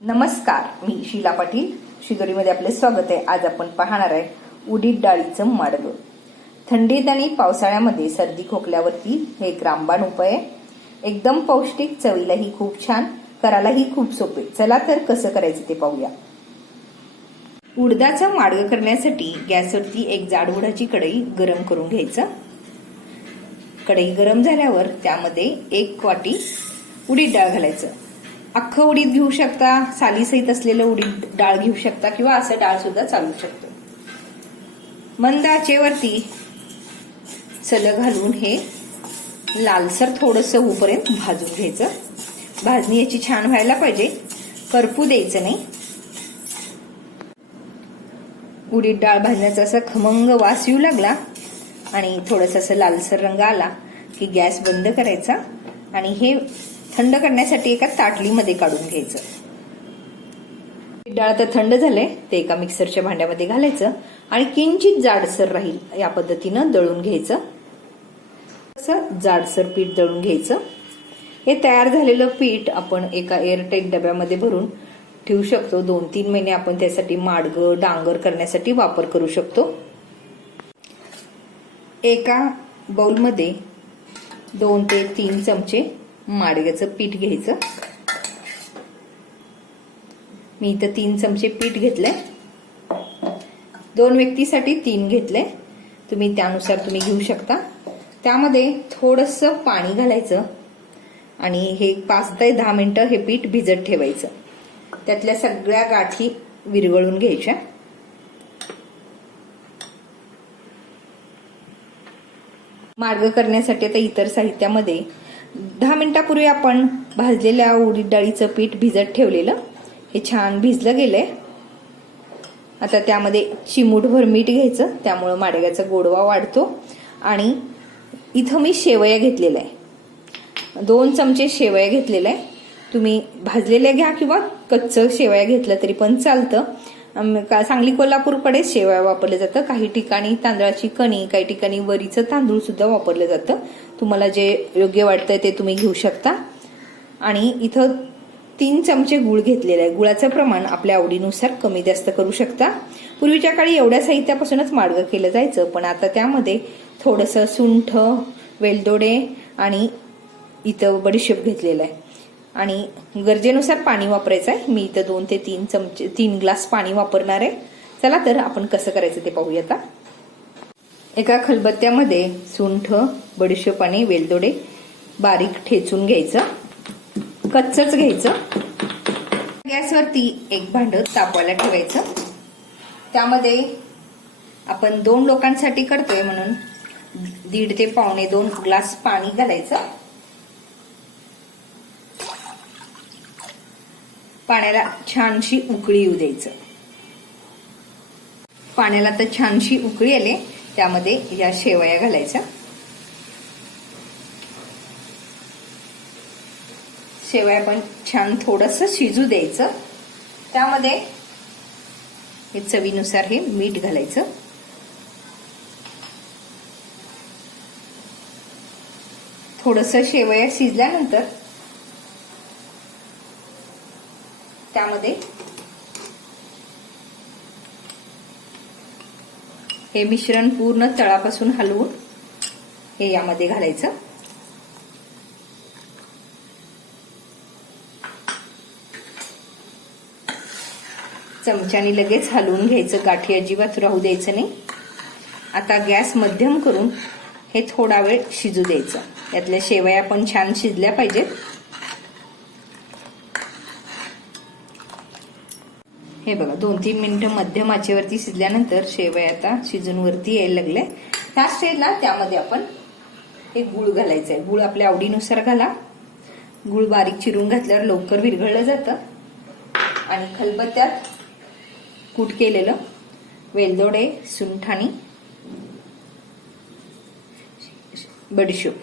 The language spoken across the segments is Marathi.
नमस्कार मी शीला पाटील. शिदोरीमध्ये आपले स्वागत आहे. आज आपण पाहणार आहे उडीद डाळीचं माडगं. थंडीत आणि पावसाळ्यामध्ये सर्दी खोकल्यावरती हे एक रामबाण उपाय आहे. एकदम पौष्टिक चवीलाही खूप छान करायलाही खूप सोपे. चला तर कसं करायचं ते पाहूया. उडदाचं माडगं करण्यासाठी गॅसवरती एक जाड उडाची कढई गरम करून घ्यायचं. कढई गरम झाल्यावर त्यामध्ये एक वाटी उडीद डाळ घालायचं. अख्खं उडीद घेऊ शकता सालीसहित असलेलं उडीद डाळ घेऊ शकता किंवा असं डाळ सुद्धा चालू शकतो. मंद आचेवरती सलग घालून हे लालसर थोडस होऊपर्यंत भाजून घ्यायचं. भाजणी याची छान व्हायला पाहिजे. करपू द्यायचं नाही. उडीद डाळ भाजण्याचा असा खमंग वास येऊ लागला आणि थोडस असं लालसर रंग आला की गॅस बंद करायचा आणि हे थंड करण्यासाठी एका ताटलीमध्ये काढून घ्यायचं. डाळ तर थंड झालंय ते एका मिक्सरच्या भांड्यामध्ये घालायचं आणि किंचित जाडसर राहील या पद्धतीनं दळून घ्यायचं. असं जाडसर पीठ दळून घ्यायचं. हे तयार झालेलं पीठ आपण एका एअरटाईट डब्यामध्ये भरून ठेवू शकतो. दोन तीन महिने आपण त्यासाठी माडगं डांगर करण्यासाठी वापर करू शकतो. एका बाउलमध्ये दोन ते तीन चमचे माडग्याचं पीठ घ्यायचं. मी इथं तीन चमचे पीठ घेतलंय. दोन व्यक्तीसाठी तीन घेतले तुम्ही त्यानुसार तुम्ही घेऊ शकता. त्यामध्ये थोडस पाणी घालायचं आणि हे पाच ते दहा मिनिटं हे पीठ भिजत ठेवायचं. त्यातल्या सगळ्या गाठी विरगळून घ्यायच्या. मार्ग करण्यासाठी आता इतर साहित्यामध्ये दहा मिनिटापूर्वी आपण भाजलेल्या उडीद डाळीचं पीठ भिजत ठेवलेलं. हे छान भिजलं गेलंय. आता त्यामध्ये चिमूटभर मीठ घ्यायचं. त्यामुळं माडग्याचा गोडवा वाढतो. आणि इथं मी शेवया घेतलेल्या आहे. दोन चमचे शेवया घेतलेल्या आहे. तुम्ही भाजलेल्या घ्या किंवा कच्चं शेवया घेतलं तरी पण चालतं. सांगली कोल्हापूरकडे शेवया वापरलं जातं. काही ठिकाणी तांदळाची कणी काही ठिकाणी वरीचं तांदूळ सुद्धा वापरलं जातं. तुम्हाला जे योग्य वाटतंय ते तुम्ही घेऊ शकता. आणि इथं तीन चमचे गुळ घेतलेला आहे. गुळाचं प्रमाण आपल्या आवडीनुसार कमी जास्त करू शकता. पूर्वीच्या काळी एवढ्या साहित्यापासूनच मार्ग केलं जायचं पण आता त्यामध्ये थोडंसं सुंठ वेलदोडे आणि इथं बडीशेप घेतलेलं आहे. आणि गरजेनुसार पाणी वापरायचं आहे. मी इथं दोन ते तीन चमचे तीन ग्लास पाणी वापरणार आहे. चला तर आपण कसं करायचं ते पाहूया आता. एका खलबत्त्यामध्ये सुंठ बडीशेप आणि वेलदोडे बारीक ठेचून घ्यायचं. कच्चच घ्यायचं. गॅसवरती एक भांड तापवायला ठेवायचं. त्यामध्ये आपण दोन लोकांसाठी करतोय म्हणून दीड ते पावणे दोन ग्लास पाणी घालायचं. पाण्याला छानशी उकळी येऊ द्यायचं. पाण्याला तर छानशी उकळी आले त्यामध्ये या शेवया घालायच्या. शेवया पण छान थोडस शिजू द्यायचं. त्यामध्ये हे चवीनुसार हे मीठ घालायचं. थोडस शेवया शिजल्यानंतर त्यामध्ये. हे मिश्रण पूर्ण तळापासून हलवून हे यामध्ये घालायचं. चमच्याने लगेच हलवून घ्यायचं. गाठी अजिबात राहू द्यायचं नाही. आता गॅस मध्यम करून हे थोडा वेळ शिजू द्यायचं. यातल्या शेवया पण छान शिजल्या पाहिजेत. हे बघा दोन तीन मिनिटं मध्यम आचेवरती शिजल्यानंतर शेवया आता शिजून वरती यायला लागले. त्या स्टेजला त्यामध्ये आपण हे गुळ घालायचं आहे गुळ आपल्या आवडीनुसार घाला. गुळ बारीक चिरून घातल्यावर लवकर विरघळलं जातं. आणि खलबत्त्यात कूट केलेलं वेलदोडे सुंठाणी बडीशोप.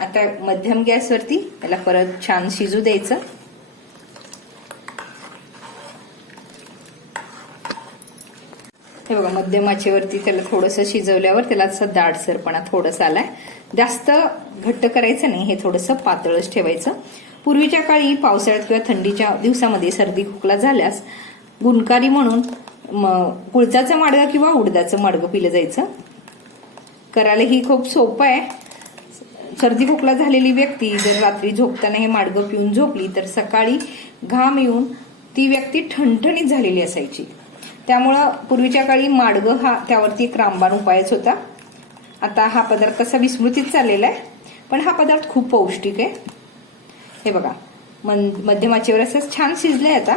आता मध्यम गॅसवरती त्याला परत छान शिजू द्यायचं. हे बघा मध्यमाचेवरती त्याला थोडंसं शिजवल्यावर त्याला असं दाडसरपणा थोडंसं आलाय. जास्त घट्ट करायचं नाही हे थोडंसं पातळच ठेवायचं. पूर्वीच्या काळी पावसाळ्यात किंवा थंडीच्या दिवसामध्ये सर्दी खोकला झाल्यास गुणकारी म्हणून कुळचाचं माडगं किंवा उडदाचं माडगं पिलं जायचं. करायला ही खूप सोपं आहे. सर्दी खोकला झालेली व्यक्ती जर रात्री झोपताना हे माडगं पिऊन झोपली तर सकाळी घाम येऊन ती व्यक्ती ठणठणीत झालेली असायची. त्यामुळं पूर्वीच्या काळी माडगं हा त्यावरती एक रामबाण उपायच होता. आता हा पदार्थ कसा विस्मृतीत चाललेला आहे पण हा पदार्थ खूप पौष्टिक आहे. हे बघा मन मध्यमाचेवर असं छान शिजलंय आता.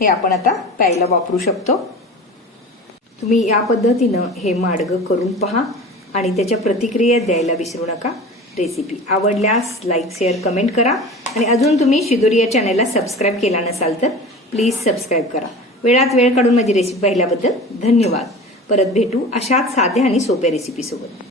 हे आपण आता प्यायला वापरू शकतो. तुम्ही या पद्धतीनं हे माडगं करून पहा आणि त्याच्या प्रतिक्रिया द्यायला विसरू नका. रेसिपी आवडल्यास लाईक शेअर कमेंट करा. आणि अजून तुम्ही शिदोरी या चॅनलला सबस्क्राईब केला नसाल तर प्लीज सबस्क्राईब करा. वेळात वेळ काढून माझी रेसिपी पाहिल्याबद्दल धन्यवाद. परत भेटू अशाच साध्या आणि सोप्या रेसिपी सोबत.